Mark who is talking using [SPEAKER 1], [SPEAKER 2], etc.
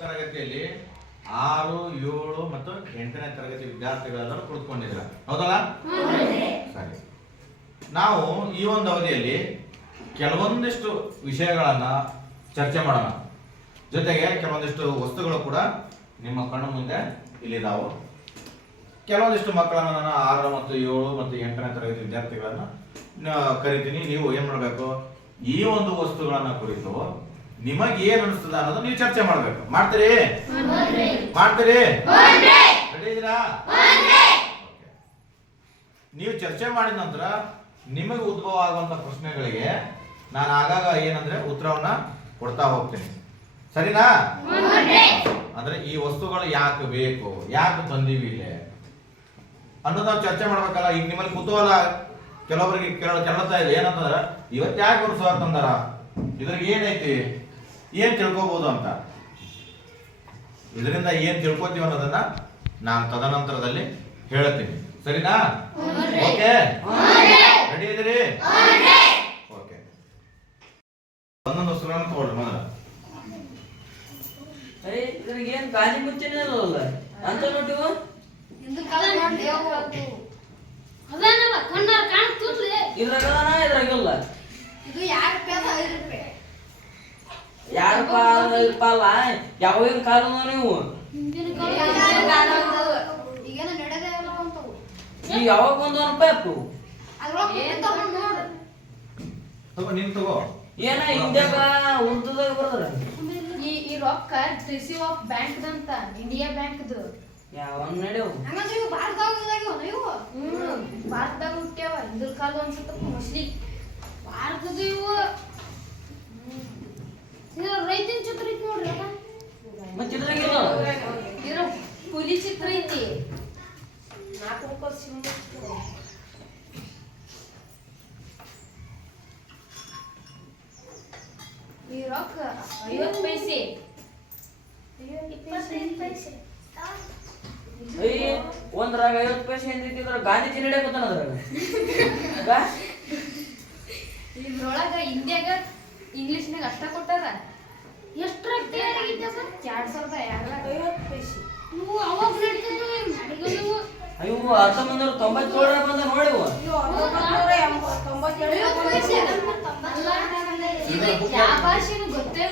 [SPEAKER 1] ತರಗತಿಯಲ್ಲಿ ಆರು ಏಳು ಮತ್ತು ಎಂಟನೇ ತರಗತಿ ವಿದ್ಯಾರ್ಥಿಗಳೆಲ್ಲರೂ ಕುಳಿತುಕೊಂಡಿದ್ರ. ಹೌದಲ್ಲ? ಸರಿ. ನಾವು ಈ ಒಂದು ಅವಧಿಯಲ್ಲಿ ಕೆಲವೊಂದಿಷ್ಟು ವಿಷಯಗಳನ್ನ ಚರ್ಚೆ ಮಾಡೋಣ. ಜೊತೆಗೆ ಕೆಲವೊಂದಿಷ್ಟು ವಸ್ತುಗಳು ಕೂಡ ನಿಮ್ಮ ಕಣ್ಣು ಮುಂದೆ ಇಲ್ಲಿದಾವು. ಕೆಲವೊಂದಿಷ್ಟು ಮಕ್ಕಳನ್ನ ನಾನು ಆರು ಮತ್ತು ಏಳು ಮತ್ತು ಎಂಟನೇ ತರಗತಿ ವಿದ್ಯಾರ್ಥಿಗಳನ್ನ ಕರಿತೀನಿ. ನೀವು ಏನ್ ಮಾಡಬೇಕು? ಈ ಒಂದು ವಸ್ತುಗಳನ್ನ ಕುರಿತು ನಿಮಗೆ ಏನ್ ಅನಿಸ್ತದ ಅನ್ನೋದು ನೀವು ಚರ್ಚೆ ಮಾಡ್ಬೇಕು. ಮಾಡ್ತೀರಿ? ಮಾಡ್ತೀರಿ? ರೆಡಿ ಇದೀರಾ? Okay. ನೀವು ಚರ್ಚೆ ಮಾಡಿದ ನಂತರ ನಿಮಗೆ ಉದ್ಭವ ಆಗುವಂತ ಪ್ರಶ್ನೆಗಳಿಗೆ ನಾನು ಆಗಾಗ ಏನಂದ್ರೆ ಉತ್ತರವನ್ನ ಕೊಡ್ತಾ ಹೋಗ್ತೀನಿ. ಸರಿನಾ? ಅಂದ್ರೆ ಈ ವಸ್ತುಗಳು ಯಾಕೆ ಬೇಕು? ಯಾಕೆ ಬಂದೀವಿ ಇಲ್ಲಿ? ಅನ್ನೋದು ನಾವು ಚರ್ಚೆ ಮಾಡ್ಬೇಕಲ್ಲ. ಈಗ ನಿಮ್ಮಲ್ಲಿ ಕುತೂಹಲ ಕೆಲವೊಬ್ಬರಿಗೆ ಕೇಳ ಕೇಳ್ತಾ ಇದೆ. ಏನಂತಂದ್ರ ಇವತ್ತು ಯಾಕೆ ಒಂದು ಸರ್ ತಂದಾರ? ಇದ್ರಾಗ ಏನೈತಿ ಏನ್ ತಿಳ್ಕೋಬಹುದು ಅಂತ? ಇದರಿಂದ ಏನ್ ತಿಳ್ಕೊತೀವಿ ಅನ್ನೋದನ್ನ ನಾನು ತದನಂತರದಲ್ಲಿ ಹೇಳ್ತೀನಿ. ಸರಿನಾ? ಓಕೆ? ರೆಡಿ ಇದ್ರಿ ಓಕೆ. ಒಂದೊಂದು ವಸ್ತುಗಳನ್ನು ತಗೊಳ್ಳಿ ಮೊದಲ.
[SPEAKER 2] ಅರೆ ಇದ್ರಾಗ ಏನ್ ಗಾಳಿ ಮುಚ್ಚನೇ ಇಲ್ಲಲ್ಲ? ಅಂತ ನೋಡಿವು
[SPEAKER 3] ಅದೇನಲ್ಲ ಕಣ್ಣಾರ ಕಾಣ್ತಿರ್ಲಿ
[SPEAKER 2] ಇದ್ರಾಗ ಅದಾನ ಇದ್ರಾಗಿಲ್ಲ
[SPEAKER 3] ಇದು ಯಾರು ಪೇದ ಐದು ರೂಪಾಯಿ.
[SPEAKER 2] ಯಾರ ಪಾಲ ಪಾಲ? ಯಾವ ಕಾಲ ನೀವು? ಈಗ ಯಾವಾಗ ಬಂದು ಅನ್ಬೇಕು
[SPEAKER 3] ಅದ್ರೊಳಗೆ ತಗೊಂಡ್
[SPEAKER 1] ತಗೋ ನೀನ್ ತಗೋ.
[SPEAKER 2] ಏನ ಹಿಂದ್ಯಾಗ ಉರ್ದುದಾಗ ಬರ್ದ್ರ
[SPEAKER 4] ಈ ಈ ರೊಕ್ಕ ರಿಸೀವ್ ಆಫ್ ಬ್ಯಾಂಕ್ ಅಂತ ಇಂಡಿಯಾ ಬ್ಯಾಂಕ್ದು
[SPEAKER 2] ಯಾವ ನಡೆವು
[SPEAKER 3] ಹಂಗಂದ್ರೆ ಇವು ಭಾರತದಾಗ
[SPEAKER 4] ಭಾರತದಾಗ ಹುಟ್ಟ್ಯಾವ. ಹಿಂದಿನ ಕಾಲ ಅನ್ಸುತ್ತ ಮೋಸ್ಟ್ಲಿ
[SPEAKER 3] ಭಾರತದ ಇವು ಇದು ರೈತನ ಚಿತ್ರ ಐತಿ ನೋಡ್ರಿ ಅಲ್ಲ
[SPEAKER 4] ಇದ್ರ ಹುಲಿ ಚಿತ್ರ ಐತಿ ನಾಲ್ಕು ರೂಪಾಯಿ ಸಿಂಹ ಈ ರೊಕ್ಕ ಐವತ್ತು ಪೈಸೆ.
[SPEAKER 3] ಇಪ್ಪತ್ತೈದು ಪೈಸೆ.
[SPEAKER 2] ಅಯ್ಯ ಒಂದ್ರಾಗ ಐವತ್ತು ಪೈಸೆ ಎಂದೈತಿ ಇದ್ರ ಗಾಂಧೀಜಿ ನಡೆಯಕತ್ತಾನ ಅದ್ರಾಗ?
[SPEAKER 4] ಇದ್ರೊಳಗ ಇಂಡಿಯಾಗ ಇಂಗ್ಲಿಷ್ನಾಗ ಅಷ್ಟ ಕೊಟ್ಟಾರ.
[SPEAKER 3] ಇವು
[SPEAKER 2] ಹತ್ತೊಂಬತ್ತು ತೊಂಬತ್ತೇಳರ ಬಂದ
[SPEAKER 4] ಗೊತ್ತೇ